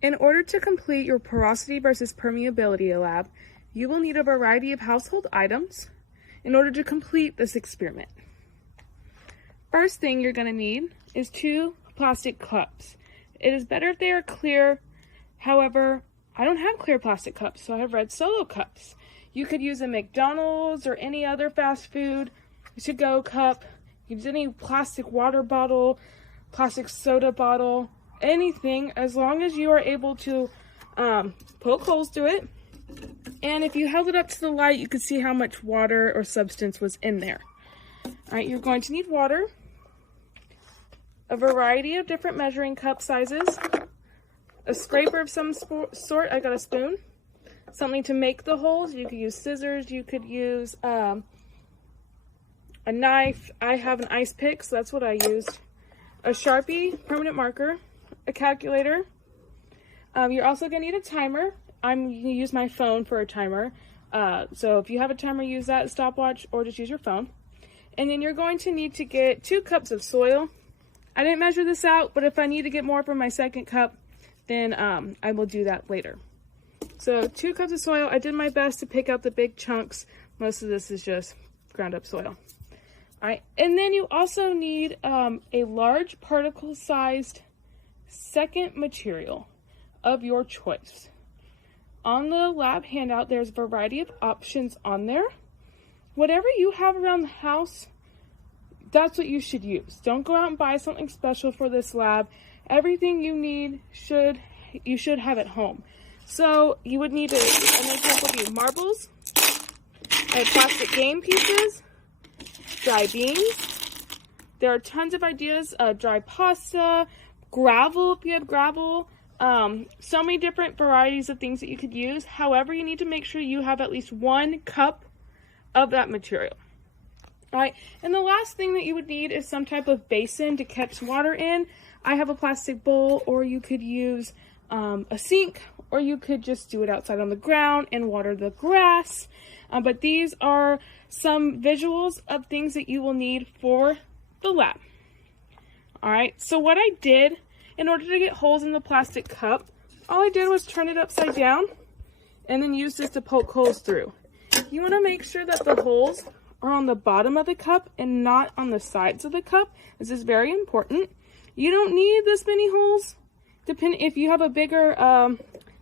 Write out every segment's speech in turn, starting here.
In order to complete your porosity versus permeability lab, you will need a variety of household items in order to complete this experiment. First thing you're going to need is 2 plastic cups. It is better if they are clear. However, I don't have clear plastic cups, so I have red Solo cups. You could use a McDonald's or any other fast food to-go cup. Use any plastic water bottle, plastic soda bottle, anything, as long as you are able to poke holes through it. And if you held it up to the light, you could see how much water or substance was in there. All right, you're going to need water, a variety of different measuring cup sizes, a scraper of some sort. I got a spoon, something to make the holes. You could use scissors, you could use a knife. I have an ice pick, so that's what I used. A Sharpie permanent marker, a calculator. You're also going to need a timer. I'm going to use my phone for a timer. So if you have a timer, use that, stopwatch, or just use your phone. And then you're going to need to get 2 cups of soil. I didn't measure this out, but if I need to get more for my second cup, then I will do that later. So 2 cups of soil. I did my best to pick out the big chunks. Most of this is just ground up soil. All right, and then you also need a large particle-sized second material of your choice. On the lab handout, there's a variety of options on there. Whatever you have around the house, that's what you should use. Don't go out and buy something special for this lab. Everything you need you should have at home. So you would need an example would be marbles, plastic game pieces, dry beans. There are tons of ideas, dry pasta, gravel if you have gravel. So many different varieties of things that you could use. However, you need to make sure you have at least 1 cup of that material. All right, and the last thing that you would need is some type of basin to catch water in. I have a plastic bowl, or you could use a sink, or you could just do it outside on the ground and water the grass. But these are some visuals of things that you will need for the lab. All right, so what I did, in order to get holes in the plastic cup, all I did was turn it upside down and then use this to poke holes through. You want to make sure that the holes are on the bottom of the cup and not on the sides of the cup. This is very important. You don't need this many holes. If you have a bigger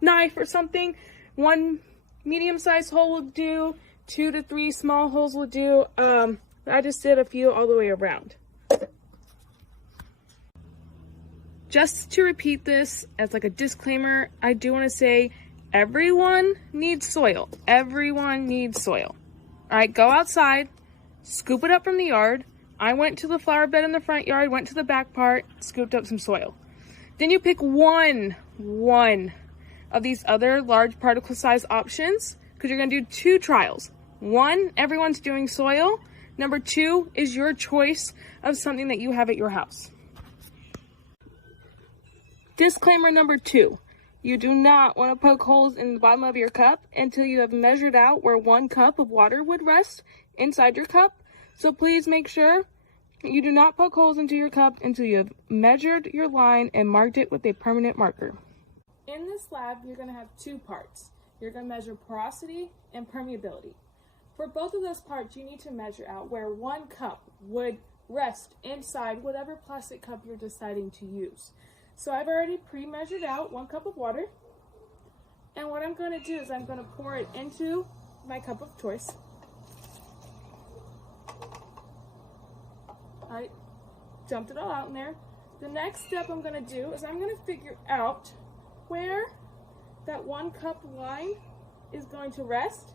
knife or something, 1 medium-sized hole will do, 2 to 3 small holes will do. I just did a few all the way around. Just to repeat this as like a disclaimer, I do want to say everyone needs soil. Everyone needs soil. All right, go outside, scoop it up from the yard. I went to the flower bed in the front yard, went to the back part, scooped up some soil. Then you pick one of these other large particle size options, because you're going to do 2 trials. 1, everyone's doing soil. Number 2 is your choice of something that you have at your house. Disclaimer number 2, you do not want to poke holes in the bottom of your cup until you have measured out where 1 cup of water would rest inside your cup. So please make sure you do not poke holes into your cup until you have measured your line and marked it with a permanent marker. In this lab, you're going to have 2 parts. You're going to measure porosity and permeability. For both of those parts, you need to measure out where 1 cup would rest inside whatever plastic cup you're deciding to use. So I've already pre-measured out 1 cup of water. And what I'm going to do is I'm going to pour it into my cup of choice. I dumped it all out in there. The next step I'm going to do is I'm going to figure out where that 1 cup line is going to rest.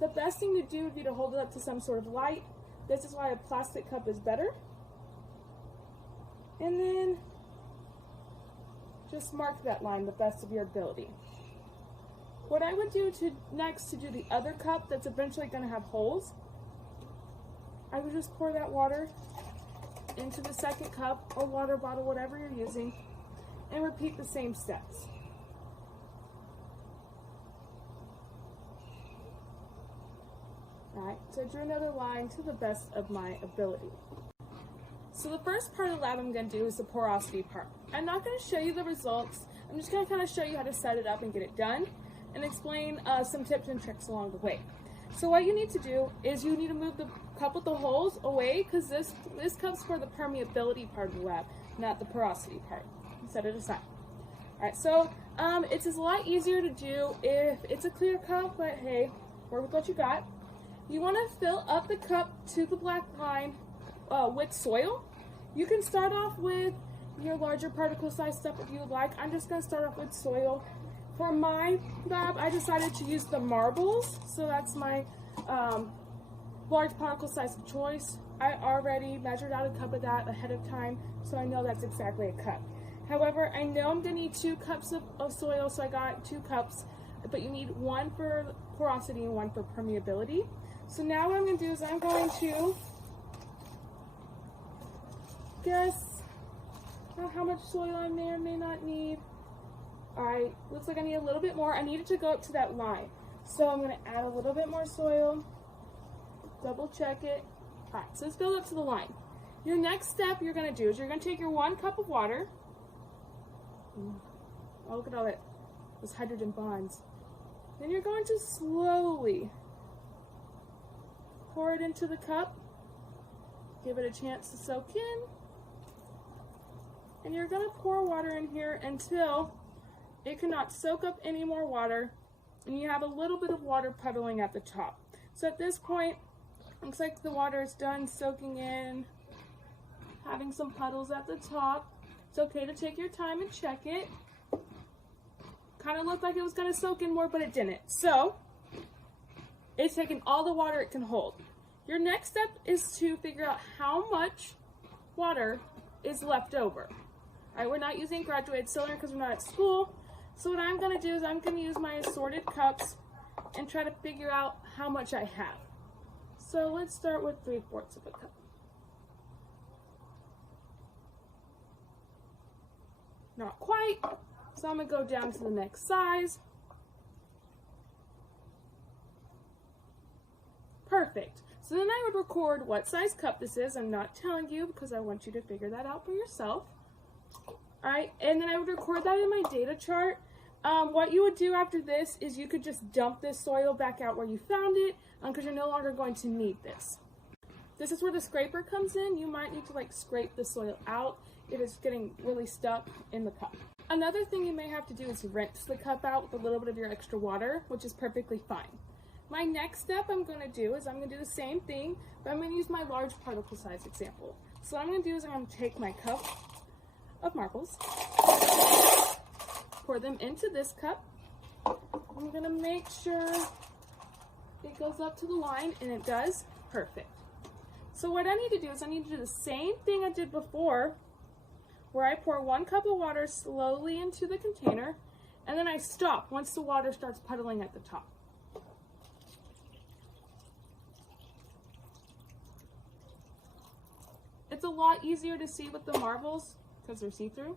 The best thing to do would be to hold it up to some sort of light. This is why a plastic cup is better. And then just mark that line the best of your ability. What I would do next to do the other cup that's eventually going to have holes, I would just pour that water into the second cup or water bottle, whatever you're using, and repeat the same steps. Alright, so I drew another line to the best of my ability. So the first part of the lab I'm going to do is the porosity part. I'm not going to show you the results. I'm just going to kind of show you how to set it up and get it done and explain some tips and tricks along the way. So what you need to do is you need to move the cup with the holes away, because this cup's for the permeability part of the lab, not the porosity part. Set it aside. Alright, so it's a lot easier to do if it's a clear cup, but hey, work with what you got. You want to fill up the cup to the black line with soil. You can start off with your larger particle size stuff if you would like. I'm just going to start off with soil. For my lab, I decided to use the marbles, so that's my large particle size of choice. I already measured out a cup of that ahead of time, so I know that's exactly a cup. However, I know I'm going to need 2 cups of soil, so I got 2 cups, but you need 1 for porosity and 1 for permeability. So now what I'm going to do is I'm going to guess how much soil I may or may not need. Alright, looks like I need a little bit more. I need it to go up to that line. So I'm going to add a little bit more soil, double check it. Alright, so it's filled up to the line. Your next step you're going to do is you're going to take your 1 cup of water. Oh, look at all those hydrogen bonds. Then you're going to slowly pour it into the cup. Give it a chance to soak in. And you're going to pour water in here until it cannot soak up any more water, and you have a little bit of water puddling at the top. So at this point, looks like the water is done soaking in, having some puddles at the top. It's okay to take your time and check it. Kind of looked like it was going to soak in more, but it didn't. So it's taken all the water it can hold. Your next step is to figure out how much water is left over. All right, we're not using graduated cylinder because we're not at school. So what I'm going to do is I'm going to use my assorted cups and try to figure out how much I have. So let's start with 3/4 of a cup. Not quite, so I'm going to go down to the next size. Perfect. So then I would record what size cup this is. I'm not telling you because I want you to figure that out for yourself. Alright, and then I would record that in my data chart. What you would do after this is you could just dump this soil back out where you found it, because you're no longer going to need this. This is where the scraper comes in. You might need to scrape the soil out if it's getting really stuck in the cup. Another thing you may have to do is rinse the cup out with a little bit of your extra water, which is perfectly fine. My next step I'm going to do is I'm going to do the same thing, but I'm going to use my large particle size example. So what I'm going to do is I'm going to take my cup of marbles, pour them into this cup. I'm going to make sure it goes up to the line, and it does. Perfect. So what I need to do is I need to do the same thing I did before, where I pour 1 cup of water slowly into the container, and then I stop once the water starts puddling at the top. It's a lot easier to see with the marbles because they're see-through.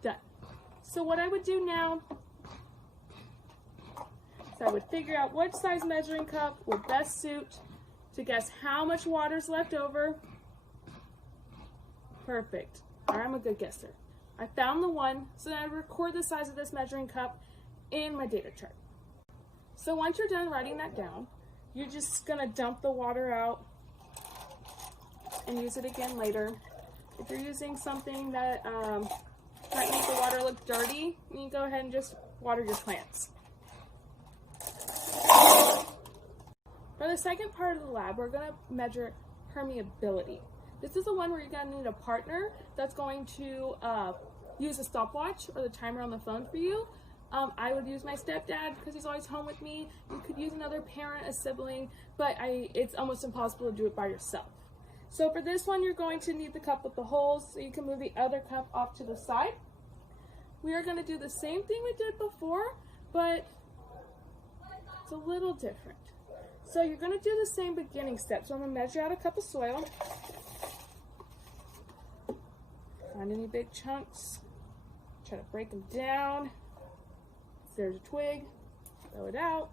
Done. So what I would do now is I would figure out which size measuring cup would best suit to guess how much water's left over. Perfect. All right, I'm a good guesser. I found the one, so then I record the size of this measuring cup in my data chart. So once you're done writing that down, you're just gonna dump the water out and use it again later. If you're using something that might make the water look dirty, you can go ahead and just water your plants. For the second part of the lab, we're going to measure permeability. This is the one where you're going to need a partner that's going to use a stopwatch or the timer on the phone for you. I would use my stepdad because he's always home with me. You could use another parent, a sibling, but it's almost impossible to do it by yourself. So for this one, you're going to need the cup with the holes, so you can move the other cup off to the side. We are going to do the same thing we did before, but it's a little different. So you're going to do the same beginning step. So I'm going to measure out a cup of soil. Find any big chunks. Try to break them down. If there's a twig, throw it out.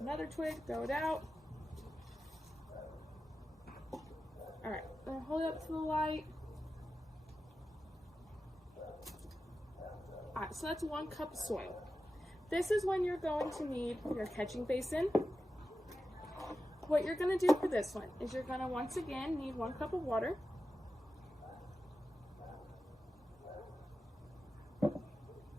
Another twig, throw it out. All right, I'm gonna hold it up to the light. All right, so that's 1 cup of soil. This is when you're going to need your catching basin. What you're gonna do for this one is you're gonna once again need 1 cup of water.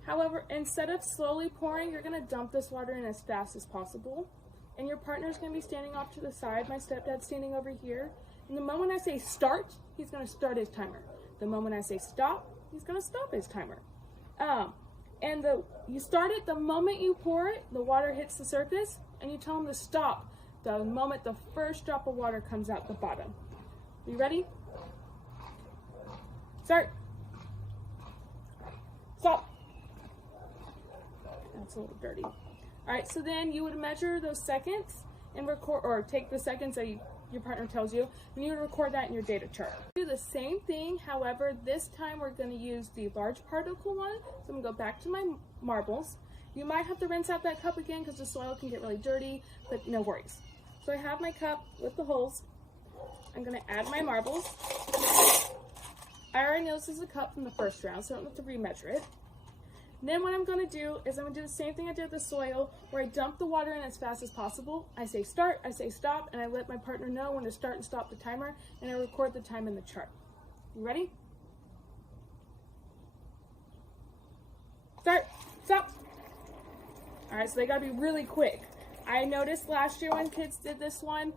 However, instead of slowly pouring, you're gonna dump this water in as fast as possible. And your partner's gonna be standing off to the side. My stepdad's standing over here. And the moment I say start, he's gonna start his timer. The moment I say stop, he's gonna stop his timer. You start it the moment you pour it, the water hits the surface, and you tell him to stop the moment the first drop of water comes out the bottom. You ready? Start. Stop. That's a little dirty. All right, so then you would measure those seconds and record, or take the seconds that your partner tells you, and you would record that in your data chart. Do the same thing, however, this time we're going to use the large particle one. So I'm going to go back to my marbles. You might have to rinse out that cup again because the soil can get really dirty, but no worries. So I have my cup with the holes. I'm going to add my marbles. I already know this is a cup from the first round, so I don't have to remeasure it. Then what I'm going to do is I'm going to do the same thing I did with the soil, where I dump the water in as fast as possible. I say start, I say stop, and I let my partner know when to start and stop the timer, and I record the time in the chart. You ready? Start, stop. All right, so they got to be really quick. I noticed last year when kids did this one,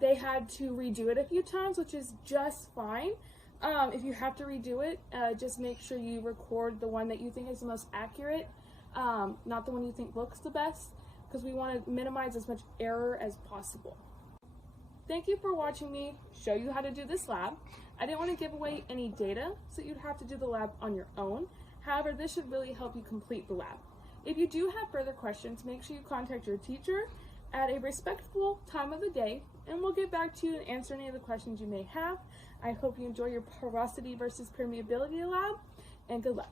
they had to redo it a few times, which is just fine. If you have to redo it, just make sure you record the one that you think is the most accurate, not the one you think looks the best, because we want to minimize as much error as possible. Thank you for watching me show you how to do this lab. I didn't want to give away any data, so you'd have to do the lab on your own. However, this should really help you complete the lab. If you do have further questions, make sure you contact your teacher at a respectful time of the day, and we'll get back to you and answer any of the questions you may have. I hope you enjoy your porosity versus permeability lab, and good luck.